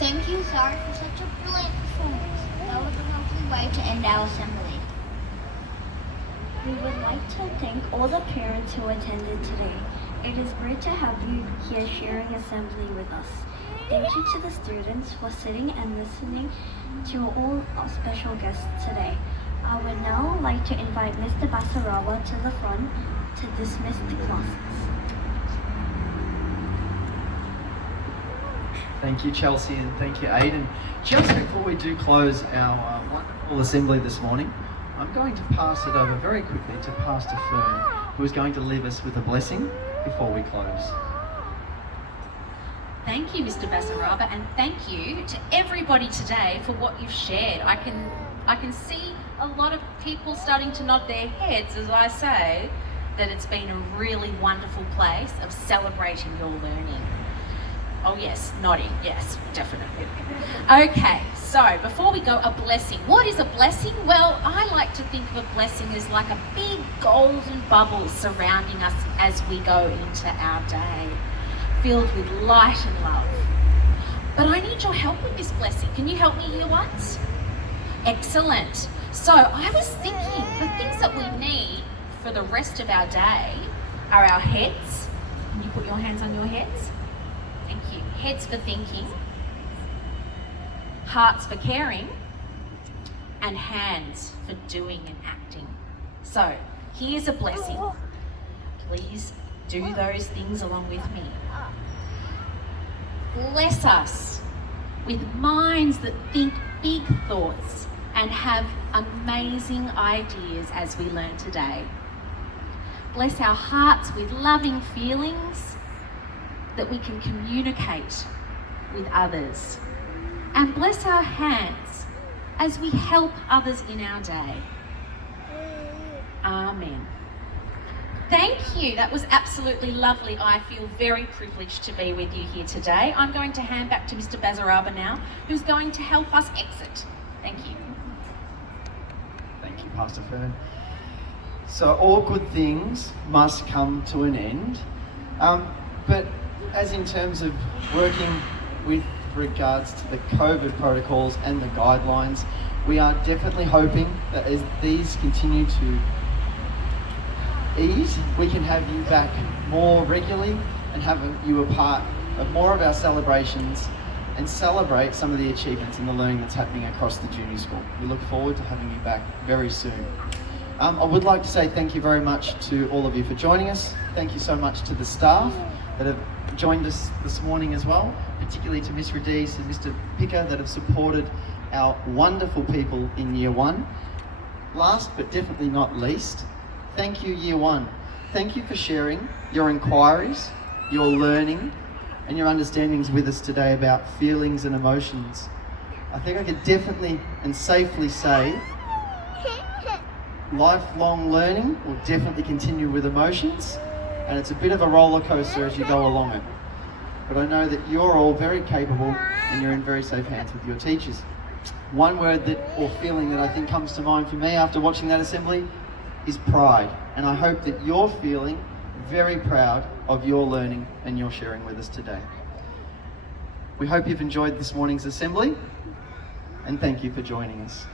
Thank you, Sarah, for such a brilliant performance. That was a lovely way to end our assembly. We would like to thank all the parents who attended today. It is great to have you here sharing assembly with us. Thank you to the students for sitting and listening to all our special guests today. I would now like to invite Mr. Basaraba to the front to dismiss the classes. Thank you, Chelsea, and thank you, Aidan. Just before we do close our wonderful assembly this morning, I'm going to pass it over very quickly to Pastor Fern, who is going to leave us with a blessing before we close. Thank you, Mr. Basaraba, and thank you to everybody today for what you've shared. I can see a lot of people starting to nod their heads as I say that it's been a really wonderful place of celebrating your learning. Oh yes, nodding, yes, definitely. Okay, so before we go, a blessing. What is a blessing? Well, I like to think of a blessing as like a big golden bubble surrounding us as we go into our day, filled with light and love. But I need your help with this blessing. Can you help me year ones? Excellent. So I was thinking the things that we need for the rest of our day are our heads. Can you put your hands on your heads? Thank you. Heads for thinking, hearts for caring, and hands for doing and acting. So here's a blessing. Please do those things along with me. Bless us with minds that think big thoughts and have amazing ideas as we learn today. Bless our hearts with loving feelings that we can communicate with others. And bless our hands as we help others in our day. Amen. Thank you. That was absolutely lovely. I feel very privileged to be with you here today. I'm going to hand back to Mr. Basaraba now, who's going to help us exit. Thank you. Thank you, Pastor Fern. So all good things must come to an end. But as in terms of working with regards to the COVID protocols and the guidelines, we are definitely hoping that as these continue to ease, we can have you back more regularly and have you a part of more of our celebrations and celebrate some of the achievements and the learning that's happening across the junior school. We look forward to having you back very soon. I would like to say thank you very much to all of you for joining us. Thank you so much to the staff that have joined us this morning as well, particularly to Miss Radice and Mr. Picker that have supported our wonderful people in Year 1. Last but definitely not least, thank you Year 1. Thank you for sharing your inquiries, your learning, and your understandings with us today about feelings and emotions. I think I could definitely and safely say lifelong learning will definitely continue with emotions, and it's a bit of a roller coaster as you go along it. But I know that you're all very capable and you're in very safe hands with your teachers. One word or feeling that I think comes to mind for me after watching that assembly is pride. And I hope that you're feeling very proud of your learning and your sharing with us today. We hope you've enjoyed this morning's assembly, and thank you for joining us.